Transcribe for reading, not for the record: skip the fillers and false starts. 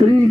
3